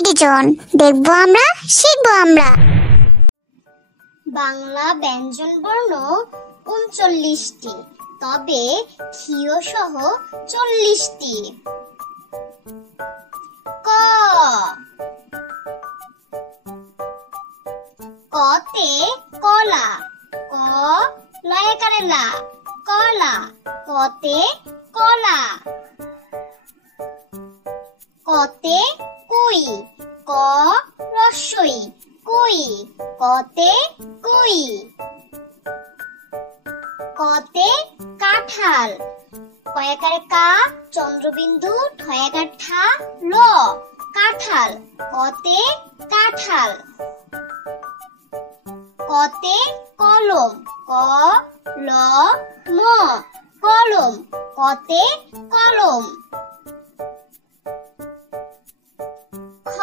ABCD জন দেখবো আমরা, শিখবো আমরা। বাংলা ব্যঞ্জন বর্ণ ৩৯টি, তবে ক্ষীয় সহ ৪০টি। ক, কতে কলা, ক লয়কারে লা, কলা, কতে কলা। কতে কুই, ক রস্বই, কুই, কতে কুই। কতে কাঁঠাল, কয়াকারে কা, চন্দ্রবিন্দু, ঠয়াকার ঠা, ল, কাঁঠাল, কতে কাঁঠাল। কতে কলম, ক ল ম, কলম, কতে কলম। খ,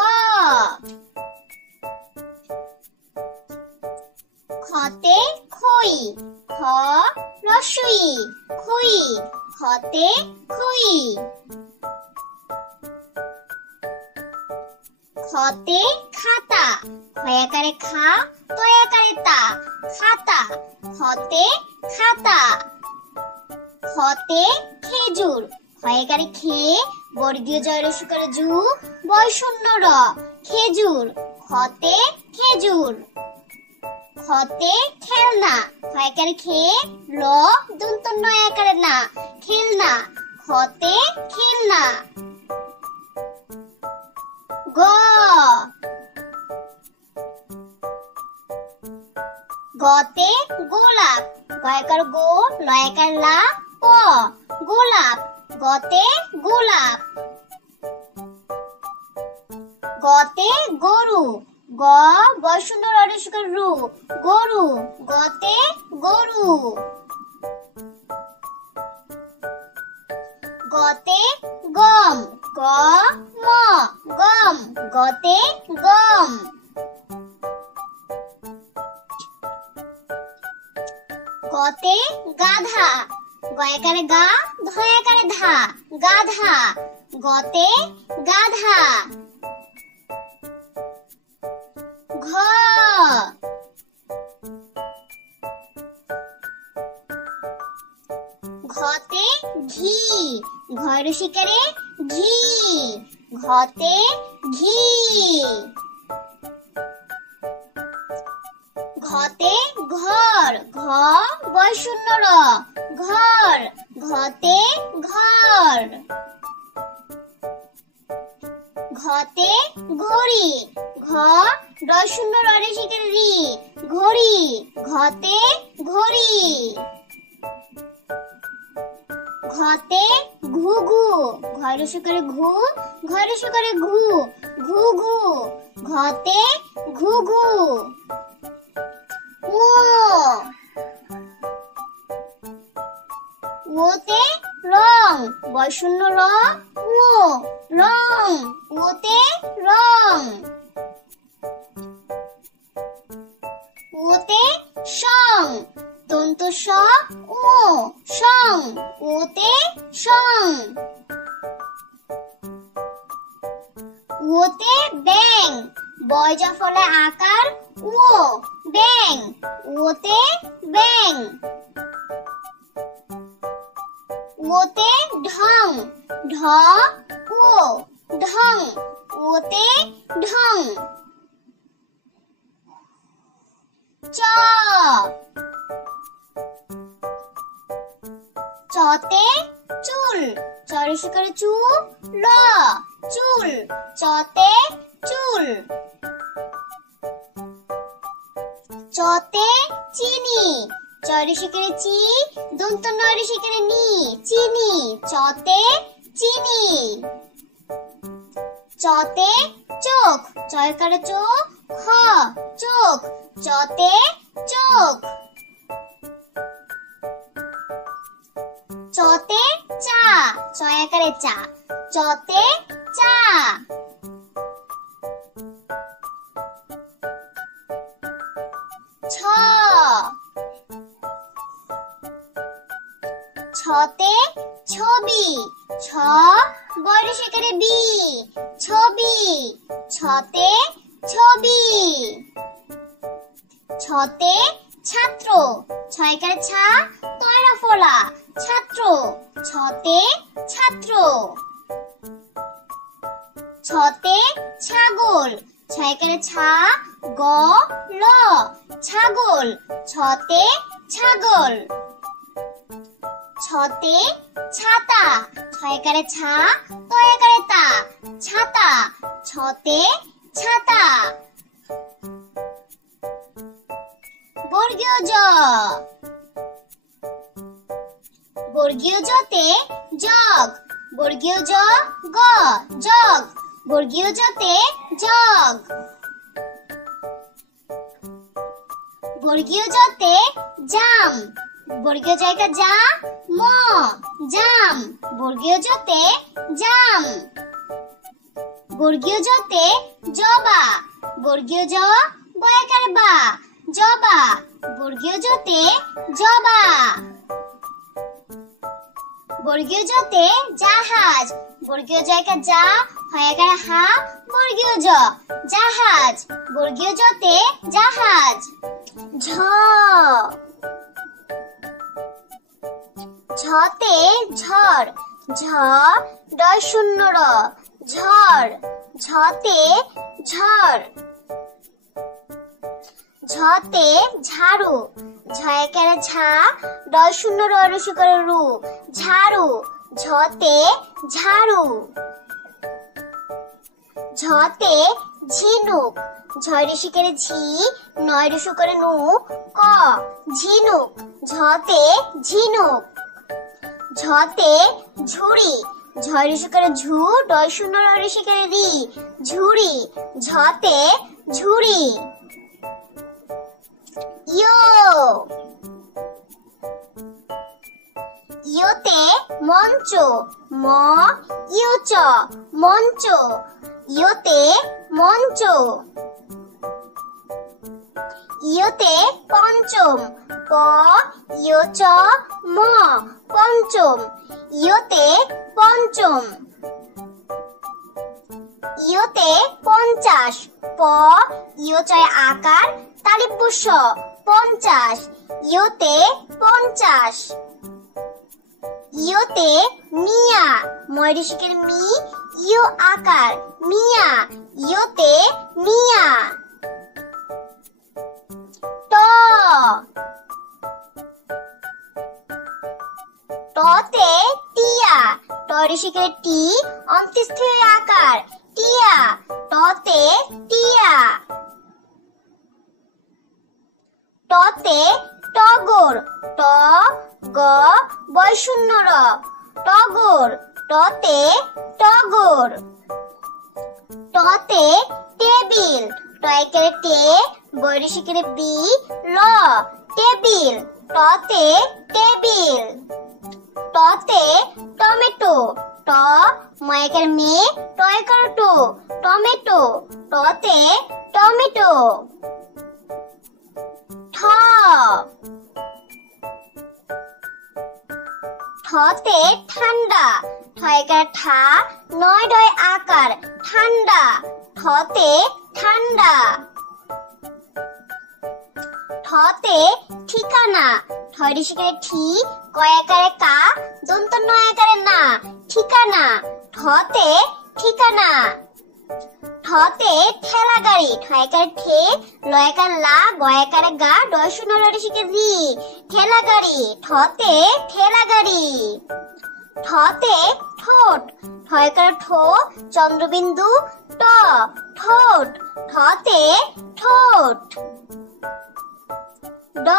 খতে খই, খ রস্বই, খই, খতে খই। খতে খাতা, খয়াকারে খা, তয়াকারে তা, খাতা, খতে খাতা। খতে খেজুর, খয়াকারে খে, বর্গীয় জয় রসুকারে জু, বয় শূন্য র, খেজুর, খতে খেজুর। খতে খেলনা, খয়াকারে খে, ল দন্ত নয়াকারে না, খেলনা, খতে খেলনা। গ, গতে গোলাপ, গয়াকার গো, লয়াকার লা, প, গোলাপ, গতে গোলাপ। গতে গরু, গ বয় শূন্য র রসুকার রু, গরু, গতে গরু। গতে গম, গ ম, গম, গতে গম। গতে গাধা, গয়াকারে গা, ধয়াকারে ধা, গাধা, গতে গাধা। ঘ, ঘতে ঘি, ঘয় রসিকারে ঘি, ঘতে ঘি। ঘতে ঘর, ঘ বয় শূন্য র, ঘর, ঘতে ঘর। ঘতে ঘড়ি, ঘ ডয় শূন্য র রসিকারে রি, ঘড়ি, ঘতে ঘড়ি। ঘতে ঘুঘু, ঘয় রসিকারে ঘু, ঘয় রসিকারে ঘু, ঘুঘু, ঘতে ঘুঘু। ও, ওতে রং, বয় শূন্য র, ও রং, ওতে রং। ওতে সং, দন্ত স ও, সং, ওতে সং। ওতে ব্যাং, বয় যা ফলে আকার, ও ব্যাং, ওতে ব্যাং। ওতে ঢং, ঢ ও ঢং, ওতে ঢং। চ, চতে চুল, চয় রসিকারে চু, ল চুল, চতে চুল। চতে চিনি, চয় রসিকারে চি, দন্ত নয় রসিকারে নি, চিনি, চতে চিনি। চতে চোখ, চয়কারে চো, খ চোখ, চতে চোখ। চতে চা, চয়াকারে চা, চতে চা। ছ, ছতে ছবি, ছ বড় শিকারে বি, ছবি, ছতে ছবি। ছতে ছাত্র, ছয়কারে ছা তয়রা ফোলা, ছাত্র, ছতে ছাত্র। ছতে ছাগল, ছয়কারে ছা গ ল, ছাগল, ছতে ছাগল। ছতে ছাতা, ছয়কারে ছা তয়কারে তা, ছাতা, ছতে ছাতা। বর্গীয় জ, বর্গীয় জতে জগ, বর্গীয় জ গ জগ, বর্গীয় জতে জগ। বর্গীয় জতে জাম, বর্গীয় জায়গা যা ম জাম, বর্গীয় জতে জাম। বর্গীয় জতে জবা, বর্গীয় জ বয়কারে বা জবা, বর্গীয় জতে জবা। বর্গীয় জতে জাহাজ, বর্গীয় জায়গা যা হয়কারে হা, বর্গীয় জ জাহাজ, বর্গীয় জতে জাহাজ। ঝ, ঝতে ঝড়, ঝ ডয় শূন্য র ঝড়, ঝতে ঝড়। ঝতে ঝাড়ু, ঝয়কারে ঝা ডয় শূন্য র রসিকারে রু, ঝাড়ু, ঝতে ঝাড়ু। ঝতে ঝিনুক, ঝয় ঋষিকারে ঝি নয় রসিকারে নু ক, ঝিনুক, ঝতে ঝিনুক। ঝতে ঝুড়ি, ঝয় ঋষিকারে ঝু ডয় শূন্য র ঋষিকারে রি, ঝুড়ি, ঝতে ঝুড়ি। ইয়ো, ইয়োতে মঞ্চ, ম ইয় চ মঞ্চ, ইয়োতে মঞ্চ। ইয়োতে পঞ্চম, প ইয় চ ম পঞ্চম, ইয়োতে পঞ্চম। ইয়োতে পঞ্চাশ, প ইয় চয় আকার তালিব্য স পঞ্চাশ, ইয়োতে পঞ্চাশ। ইয়োতে মিয়া, ময় ঋষিকের মি ইয় আকার মিয়া, ইয়োতে মিয়া। ট, টতে টিয়া, ট ঋষিকের টি অন্ত্যেষ্ঠীয় আকার টিয়া, টতে টিয়া। টতে টগর, ট গ বয় শূন্য র টগর, টতে টগর। টতে টেবিল, টয়কারে টে বয় ঋষিকারে বি ল টেবিল, টতে টেবিল। টতে টমেটো, ট ময়কারে মে টয়কারে টো টমেটো, টতে টমেটো। ঠ, ঠতে ঠান্ডা, ঠয়কারে ঠা নয় ডয় আকার ঠান্ডা, ঠতে ঠান্ডা। ঠতে ঠিকানা, ঠয় ঋষিকারে ঠি কয়াকারে কা দন্ত নয়াকারে না ঠিকানা, ঠতে ঠিকানা। ঠতে ঠেলা গাড়ি, ঠয়কারে ঠে লয়কার লা গয়াকারে গা ডয় শূন্য র ঋষিকারে রি ঠেলা গাড়ি, ঠতে ঠেলা গাড়ি। ঠতে ঠোঁট, ঠয়কারে ঠো চন্দ্রবিন্দু ট ঠোঁট, ঠতে ঠোঁট। ড,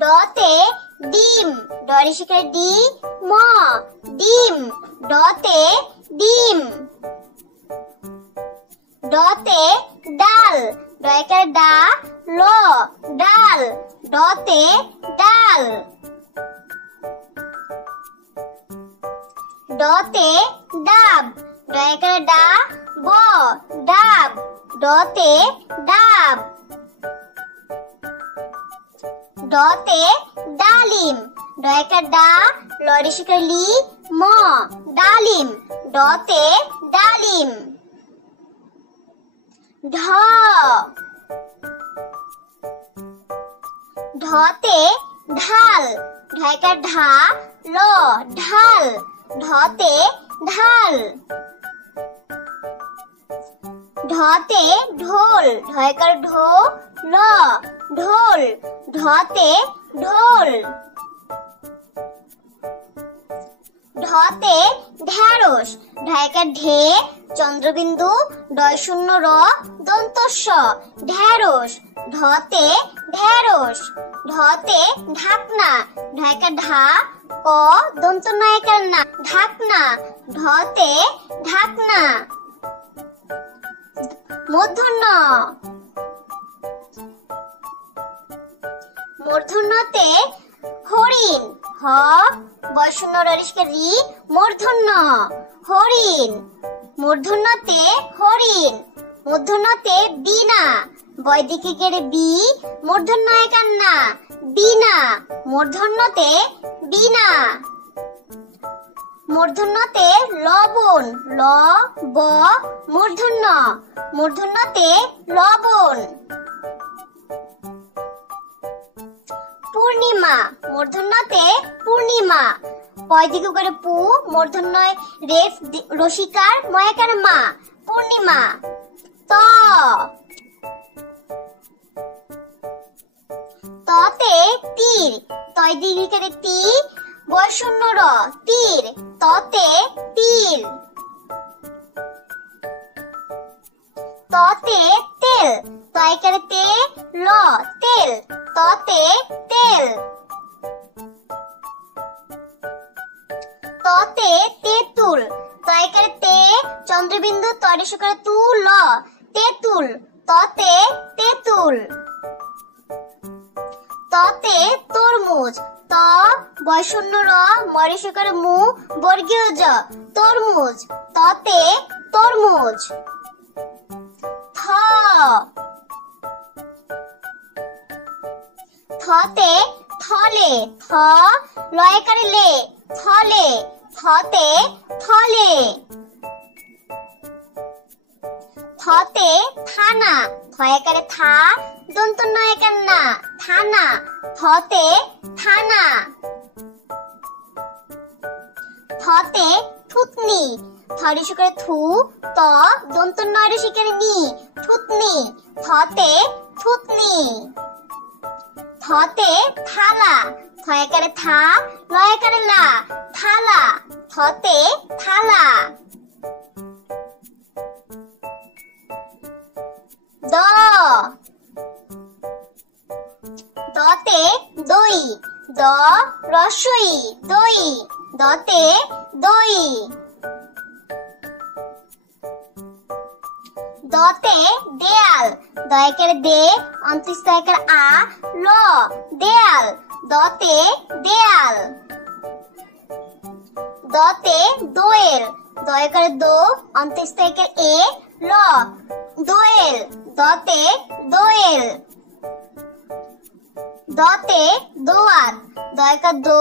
ডতে ডিম, ড ঋষিকারে ডি ম ডিম, ডতে ডিম। ডতে ডাল, ডয়কারে ডা ল ডাল, ডতে ডাল। ডতে ডাব, ডয়কারে ডা ব ডাব, ডতে ডাব। ডতে ডালিম ডয়কার ডা লরিশিকার লি ম ডালিম ডতে ডালিম ঢ ঢতে ঢাল ঢয়কার ঢা ল ঢাল ঢতে ঢাল ঢতে ঢোল ঢয়কার ঢো ল ঢোল ঢতে ঢোল ঢতে ঢেঁড়স ঢয়কার ঢে চন্দ্রবিন্দু ডয় শূন্য র দন্তস্ব ঢেঁড়স ঢতে ঢেঁড়স ঢতে ঢাকনা ঢয়কার ঢা ক দন্ত নয়কার না ঢাকনা ঢতে ঢাকনা মূর্ধন্য মূর্ধন্যতে হরিণ হ বয়শূন্য ররিষ্কার রি মূর্ধন্য হরিণ মূর্ধন্যতে হরিণ মূর্ধন্যতে বীণা বৈদিকে গেড়ে বি মূর্ধন্য একার না বীণা মূর্ধন্যতে বীণা মূর্ধন্যতে লবণ ল ব মূর্ধন্য মূর্ধন্যতে লবণ পূর্ণিমা মূর্ধন্যতে পূর্ণিমা পয়দিকে করে পু মূর্ধন্যয় রেফ রসিকার ময়াকার মা পূর্ণিমা ত ততে তীর তয় দীর্ঘিকারে তি বয়শূন্য র তীর ততে তীর ততে তেল তয়কারে তে ল তেল ততে তেল ততে তেঁতুল তয়কারে তে চন্দ্রবিন্দু তয়রেশকারে তু ল তেঁতুল ততে তেঁতুল ততে তরমুজ ত বয়শূন্য র মরেশকারে মু বর্গীয় জ তরমুজ ততে তরমুজ থ থতে থলে থ লয়কারে লে থলে থতে থলে থতে থানা থয়কারে থা দন্ত নয়কার না থানা থতে থানা থতে থুতনি থরিশকারে থু ত দন্ত নয়রসিকারে নি থুতনি থতে থুতনি থতে থালা থয়কারে থা লয়কারে লা থালা থতে থালা দ দতে দই দ রসই দই দতে দই দতে দেয়াল দয়কারে দে অন্তস্তয়কার আ ল দেয়াল দতে দেয়াল দতে দোয়েল দয়কারে দো অন্তস্তয়কার এ ল দোয়েল দতে দোয়েল দতে দোয়াত দয়কার দো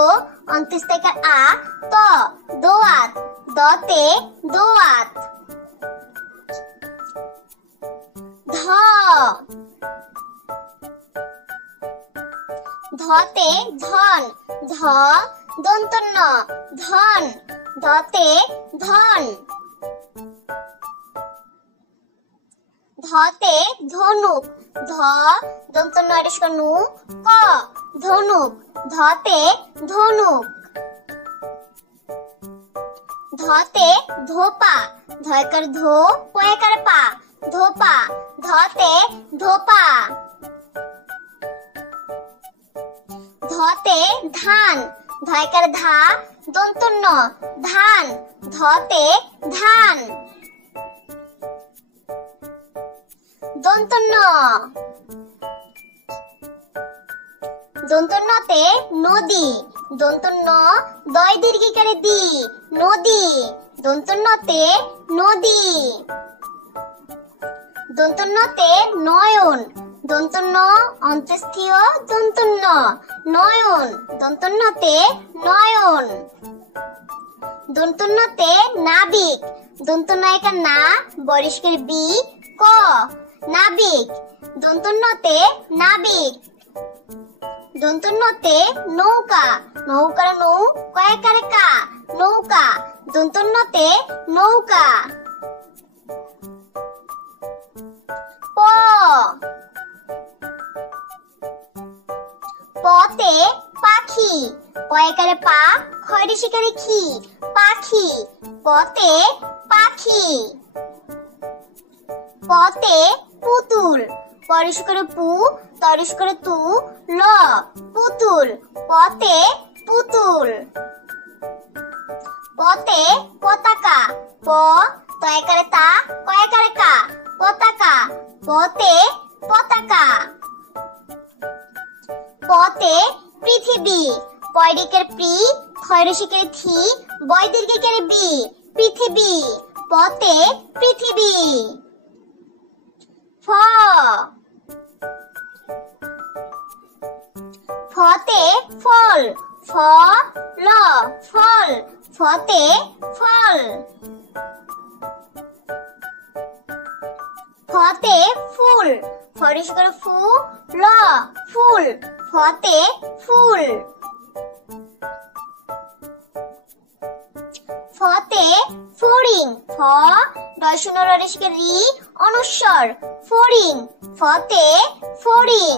অন্তস্তয়কার আ ত দোয়াত দতে দোয়াত ধ ধতে ধন ধ দন্তন্য ধন ধতে ধন ধতে ধনুক ধ দন্তন্য আরিষ্কার নু ক ধনুক ধতে ধনুক ধতে ধোপা ধয়কার ধো পয়কার পা ধোপা ধতে ধোপা ধতে ধান ধয়কার ধা দন্তন্য ধান ধতে ধান দন্তন্য দন্তন্যতে নদী দন্তন্য দয় দীর্ঘিকারে দি নদী দন্তন্যতে নদী দন্তন্যতে নয়ন দন্ত ন অন্ত্যেষ্ঠীয় দন্ত ন নয়ন দন্ত নতে নয়ন দন্ত নতে নাবিক দন্ত নয়কার না বরিষ্কার বি ক নাবিক দন্ত নতে নাবিক দন্ত নতে নৌকা নৌকার নৌ কয়কার কা নৌকা দন্ত নতে নৌকা প পতে পাখি পয়কারে পা খয়রে শিকারে খি পাখি পতে পাখি পতে পুতুল পরিশ করে পু তরিশ করে তু ল পুতুল পতে পুতুল পতে পতাকা প তয়কারে তা কয়কারে কা পতাকা পতে পতাকা পতে পৃথিবী পয়দিকের প্রি ক্ষয়রসিকের থি বৈদিকের বি পৃথিবী পতে পৃথিবী ফ ফতে ফল ফ ল ফল ফতে ফল ফতে ফুল ফরিশ করে ফু ল ফুল ফতে ফুল ফতে ফড়িং ফ দর্শন ররিশকে রি অনুস্বর ফড়িং ফতে ফড়িং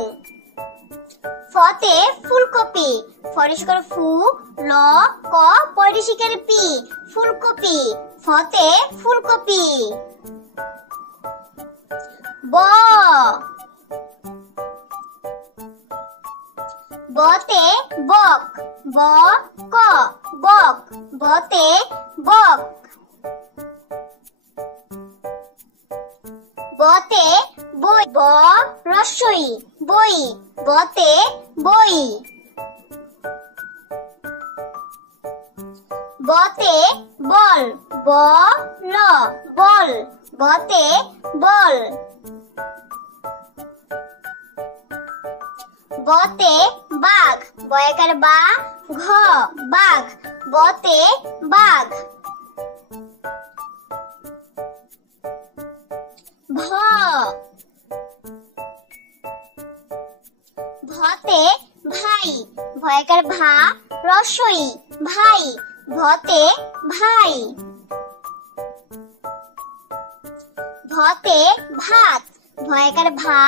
ফতে ফুলকপি ফরিশ করে ফু ল ক পরিশিকের পি ফুলকপি ফতে ফুলকপি ব বতে বক ব ক বক বতে বক বতে বই ব রস্বই বই বতে বই বতে বল ব ল বল বতে বল বতে বাঘ বয়কার বা ঘ বাঘ বতে বাঘ ভ ভতে ভাই ভয়কার ভা রস্বই ভাই ভতে ভাই ভতে ভাত ভয়কার ভা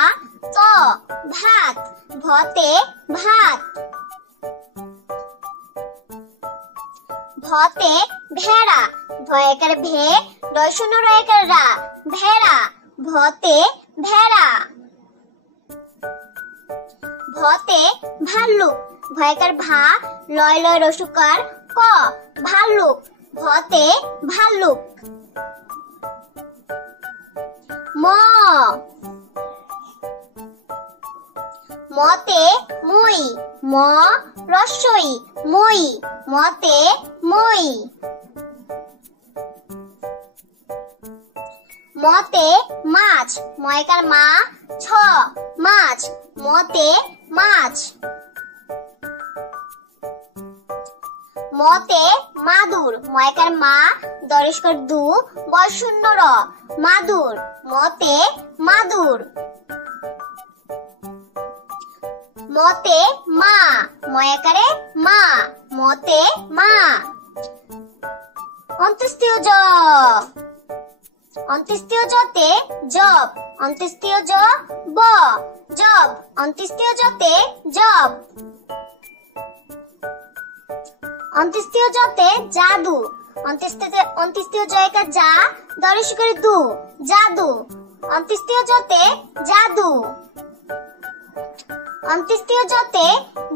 ত ভাত ভতে ভাত ভতে ভেড়া ভয়কার ভে দর্শন রয়কার রা ভেড়া ভতে ভেড়া ভতে ভাল্লুক ভয়কার ভা লয় লয় রসুকার ক ভাল্লুক ভতে ভাল্লুক ম মতে মই ম রস্বই মই মতে মই মতে মাছ ময়কার মা ছ মাছ মতে মাছ মতে মাদুর ময়কার মা দরিষ্কর দু বয়শূন্য র মাদুর মতে মাদুর মতে মা ময়কারে মা মতে মা অন্ত্যেষ্টিয় জ অন্ত্যেষ্টিয় জতে জব অন্ত্যেষ্টিয় জ ব জব অন্ত্যেষ্টিয় জতে জব অন্ত্যেষ্টিয় জতে জাদু অন্ত্যেষ্টিয় জয়কা যা দরিশ করে দু জাদু অন্ত্যেষ্টিয় জতে জাদু অন্ত্যেষ্টিয় জতে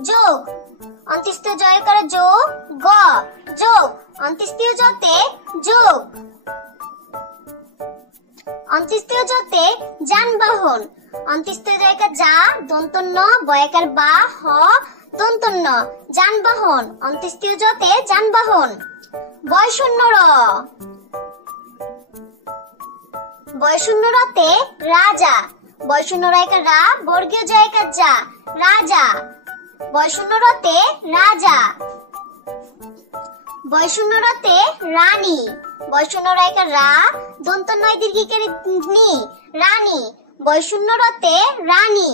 যোগ অন্ত্যেষ্টিয় জয় করে যো গ যোগ অন্ত্যেষ্টিয় জতে যোগ অন্ত্যেষ্টিয় জতে যানবাহন অন্ত্যেষ্টিয় জয়কা যা দন্ত ন বয়কার বা হ দন্ত ন যানবাহন অন্ত্যেষ্টিয় জতে যানবাহন বয়শূন্য র বয়শূন্য রতে রাজা বয় শূন্য রয়কার রা, বর্গীয় জয়কার যা, রাজা। বয় শূন্য রতে রাজা। বয় শূন্য রতে রানী। বয় শূন্য রয়কার রা, দন্ত নয় দীর্ঘিকার নি, রানী। বয় শূন্য রতে রানী।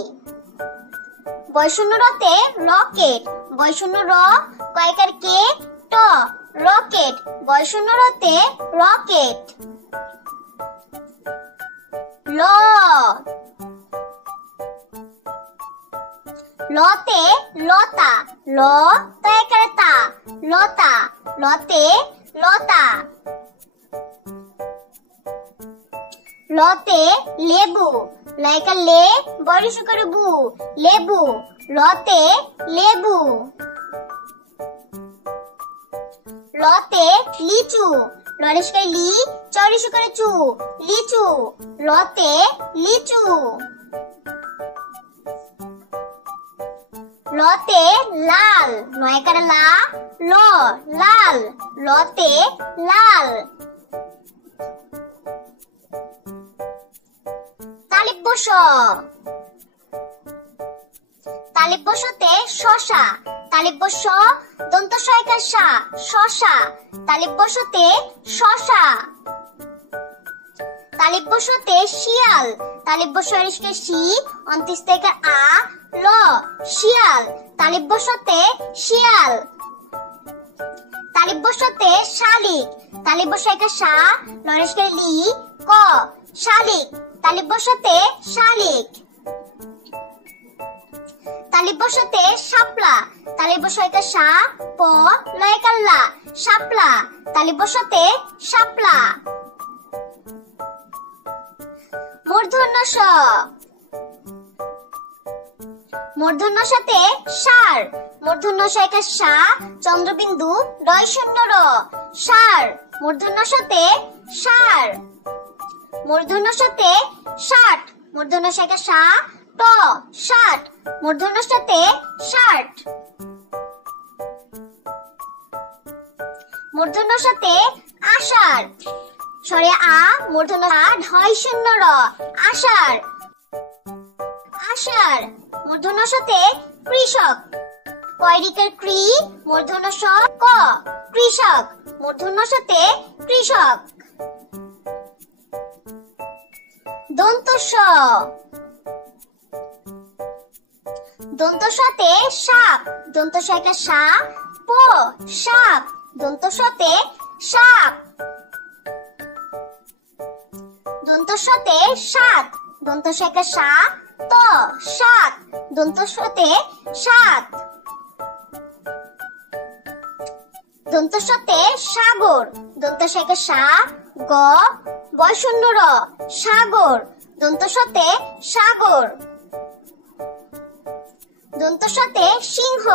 বয় শূন্য রতে রকেট। বয় শূন্য র কয়কার কে, ট, রকেট। বয় শূন্য রতে রকেট। ল, লতে লতা। ল তয়কার তা, লতা। লতে লতা। লতে লেবু। লয়কার লে, বরিশ করে বু, লেবু। লতে লেবু। লতে লিচু। লরিশ করে লি, চরিশ করে চু, লিচু। লতে লিচু। লতে লাল। নয়কার লা, ল, লাল। লতে লাল। তালিব্য স। তালিব্য সতে শশা। তালিব্য স দন্ত সয়কার সা, শশা। তালিব্য সতে শশা। তালিব্য সতে শিয়াল। তালিব্য সরিষ্কার শি, অন্ত্যেষ্টায়কার আ, ল, শিয়াল। তালিব্য সতে শিয়াল। তালিব্য সতে শালিক। তালিব্য সয়কার সা, লরেষ্কার লি, ক, শালিক। তালিব্য সতে শালিক। তালিব্য সতে শাপলা। তালিব্য সয়কার সা, প, লয়কার লা, শাপলা। তালিব্য সতে শাপলা। মূর্ধন্য স। মূর্ধন্য সতে সার। মূর্ধন্য সয়কার সা, চন্দ্রবিন্দু, রয় শূন্য র, সার। মূর্ধন্য সতে সার। মূর্ধন্য সতে ষাট। মূর্ধন্য সয়কার সা, ট, ষাট। মূর্ধন্য সতে ষাট। মূর্ধন্য সতে আষাঢ়। সরে আ, মূর্ধন্য আ, ঢয় শূন্য র, আষাঢ়। আষাঢ়। মূর্ধন্য সতে কৃষক। কয়রিকার কৃ, মূর্ধন্য স, ক, কৃষক। মূর্ধন্য সতে কৃষক। দন্ত স। দন্ত সতে সাপ। দন্ত সয়কার সা, প, সাপ। দন্ত সতে সাপ। দন্ত সতে সাত। দন্ত সয়কার সা, ত, সাত। দন্ত সতে সাত। দন্ত সতে সাগর। দন্ত সয়কার সা, গ, বয় শূন্য র, সাগর। দন্ত সতে সাগর। দন্ত সতে সিংহ।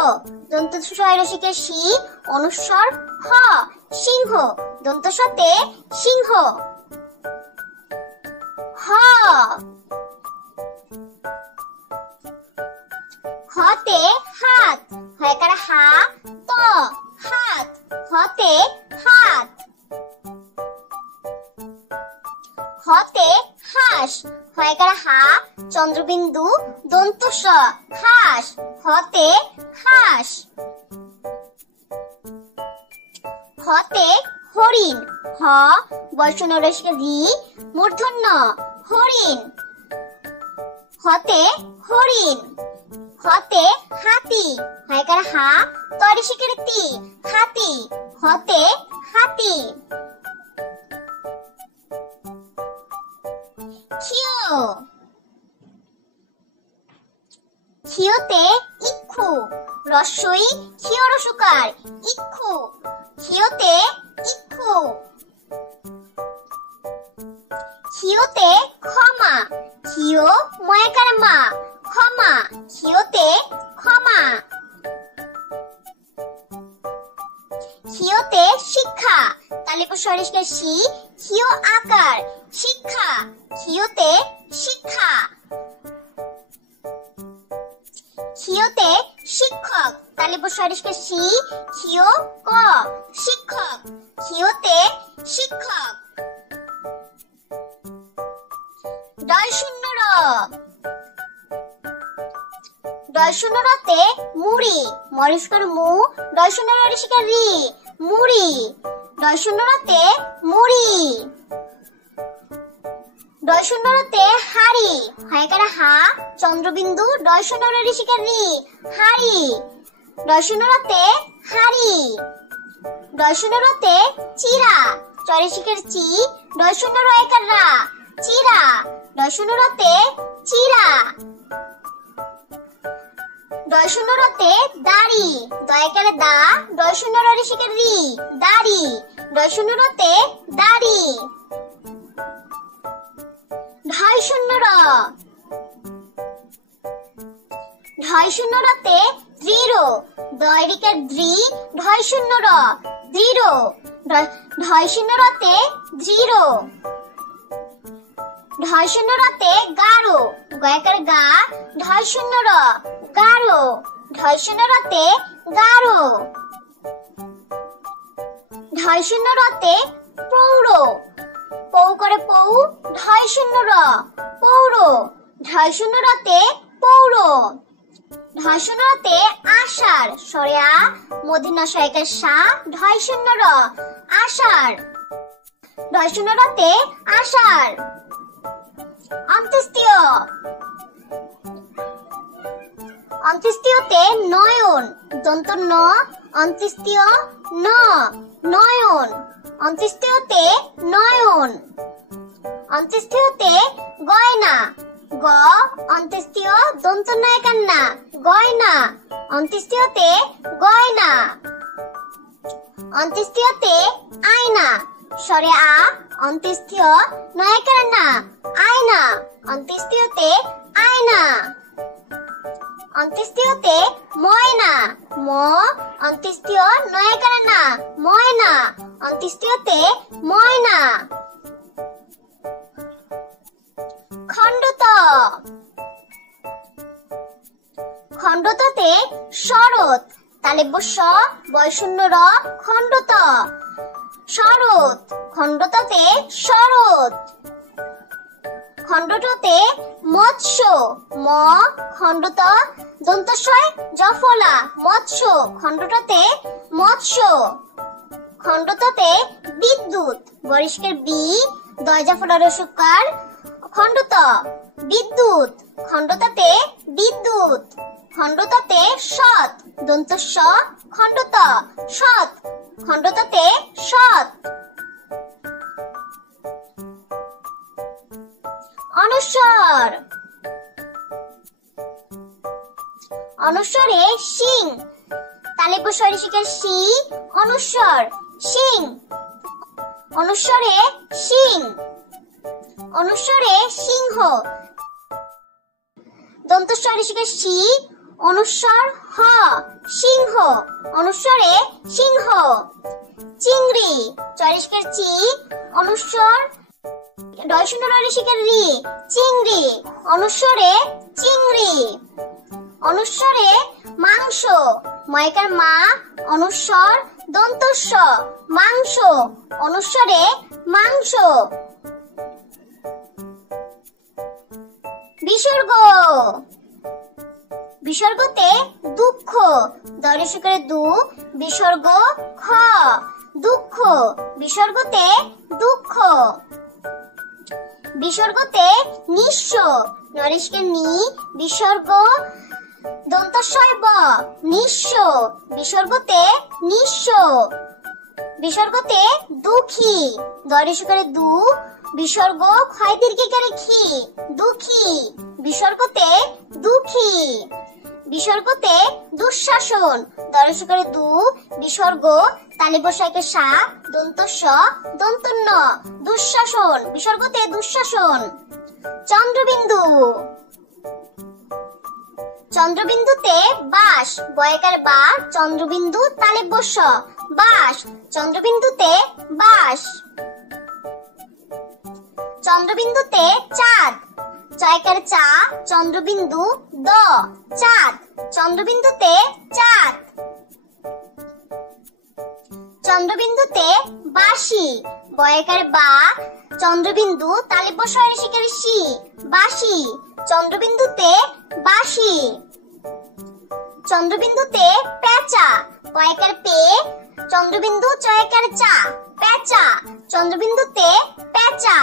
দন্ত সয়রসিকের সি, অনুস্বর হ, সিংহ। দন্ত সতে সিংহ। হ। হতে হাত। হয়কার হা, ত, হাত। হতে হাত। হতে হাঁস। হয়কার হা, চন্দ্রবিন্দু, দন্ত স, হাঁস। হতে হাঁস। হতে হরিণ। হ, বয়সূন্য রসিকা রি, মূর্ধন্য, হরিণ। হতে হরিণ। হতে হাতি। হয়কার হা, তরিশিকের তি, হাতি। হতে হাতি। ক্ষিয়। ক্ষিয়তে ইক্ষু। রস্বই ক্ষিয় রসুকার, ইক্ষু। ক্ষিয়তে ইক্ষু। ক্ষিয়তে ক্ষমা। ক্ষিয় ময়কার মা, ক্ষমা। ক্ষিয়তে ক্ষমা। ক্ষিয়তে শিক্ষা। তালিপ সরিষ্কার শি, ক্ষিয় আকার, শিক্ষা। ক্ষিয়তে শিক্ষা। ক্ষিয়তে শিক্ষক। তালিপ সরিষ্কার শি, ক্ষিয় ক, শিক্ষক। ক্ষিয়তে শিক্ষক। ডয় শূন্য র। ডয় শূন্য রতে মুড়ি, মরিষ্কার মু, ডয় শূন্য ররিষ্কার রি, মুড়ি। ডয় শূন্য রতে মুড়ি। ডয় শূন্য রতে হাড়ি, হয়কার হা, চন্দ্রবিন্দু, ডয় শূন্য ররিষ্কার রি, হাড়ি। ডয় শূন্য রতে হাড়ি। ডয় শূন্য রতে চিরা, চরিষ্কার চি, ডয় শূন্য রয়কার রা, চিরা। ডয় শূন্য রতে চিরা। ডয় শূন্য রতে দাড়ি, দয়কার দা, ডয় শূন্য ররিষ্কার রি, দাড়ি। ডয় শূন্য রতে দাড়ি। ঢয় শূন্য র, ঢয় শূন্য রতে দৃঢ়, দয়রিকার দ্রি, ঢয় শূন্য র, দৃঢ়। ঢয় শূন্য রতে দৃঢ়। ঢয় শূন্য রতে গাঢ়, গয়কার গা, ঢয় শূন্য র, গাঢ়। ঢয় শূন্য রতে গাঢ়। ঢয় শূন্য রতে প্রৌঢ়, পৌ করে পৌ, ঢয় শূন্য র, পৌঢ়। ঢয় শূন্য রতে পৌঢ়। ঢয় শূন্য রতে আষাঢ়, সরে আ, মূর্ধন্য শয়কার সা, ঢয় শূন্য র, আষাঢ়। ঢয় শূন্য রতে আষাঢ়। অন্ত্যেষ্টিয়, অন্ত্যেষ্টিয়তে নয়ন, দন্ত ন, অন্ত্যেষ্টিয় ন, নয়ন। অন্ত্যেষ্টিয়তে নয়ন। অন্ত্যেষ্টিয়তে গয়না, গ, অন্ত্যেষ্টিয়, দন্ত নয়কার না, গয়না। অন্ত্যেষ্টিয়তে গয়না। অন্ত্যেষ্টিয়তে আয়না, সরে আ, অন্ত্যেষ্টিয়, নয়কার না, আয়না। অন্ত্যেষ্টিয়তে আয়না। অন্ত্যেষ্টিয়তে ময়না, ম, অন্ত্যেষ্টিয়, নয়কার না, ময়না। অন্ত্যেষ্টিয়তে ময়না। খণ্ডত, খণ্ডততে শরৎ, তালেব্য স, বয়শূন্য র, খণ্ডত, শরৎ। খণ্ডততে শরৎ। খণ্ডটতে মৎস্য, ম, খণ্ডত, দন্তস্বয় জফলা, মৎস্য। খণ্ডটতে মৎস্য। খণ্ডততে বিদ্যুৎ, বরিষ্কার বি, দয় জফলা রসুকার, খণ্ডত, বিদ্যুৎ। খণ্ডততে বিদ্যুৎ। খণ্ডততে সৎ, দন্তস্ব, খণ্ডত, সৎ। খণ্ডততে সৎ। অনস্বর, অনস্বরে সিং, তালেব্য সরিষিকার সি, অনুস্বর, সিং। অনুস্বরে সিং। অনুস্বরে সিংহ, দন্তস্বরিষিকার সি, অনুস্বর হ, সিংহ। অনুস্বরে সিংহ। চিংড়ি, চরিষ্কার চি, অনুস্বর, ডয় শূন্য ররিষিকার রি, চিংড়ি। অনুস্বরে চিংড়ি। অনুস্বরে মাংস, ময়কার মা, অনুস্বর, দন্তস্ব, মাংস। অনুস্বরে মাংস। বিসর্গ, বিসর্গতে দুঃখ, দরিষিকারে দু, বিসর্গ খ, দুঃখ। বিসর্গতে দুঃখ। বিসর্গতে নিঃস্ব, নরিষ্কের নি, বিসর্গ, দন্তস্বয় ব, নিঃস্ব। বিসর্গতে নিঃস্ব। বিসর্গতে দুঃখী, দরিষিকারে দু, বিসর্গ, ক্ষয় দীর্ঘিকারে খি, দুঃখী। বিসর্গতে দুঃখী। বিসর্গতে দুঃশাসন, দরিষিকারে দু, বিসর্গ, তালিব শয়কে সা, দন্তস্ব, দন্তন্য, দুঃশাসন। বিসর্গতে দুঃশাসন। চন্দ্রবিন্দু, চন্দ্রবিন্দুতে বাস, বয়কার বা, চন্দ্রবিন্দু, তালেব্য স, বাস। চন্দ্রবিন্দুতে বাস। চন্দ্রবিন্দুতে চাঁদ, চয়কার চা, চন্দ্রবিন্দু, দ, চাঁদ। চন্দ্রবিন্দুতে চাঁদ। চন্দ্রবিন্দুতে বাঁশি, বয়কার বা, চন্দ্রবিন্দু তালিব্য শহরে শিকারে শি বাঁশি চন্দ্রবিন্দুতে বাঁশি চন্দ্রবিন্দুতে পেঁচা কয়েকার পে চন্দ্রবিন্দু চয়েকার চা পেঁচা চন্দ্রবিন্দুতে পেঁচা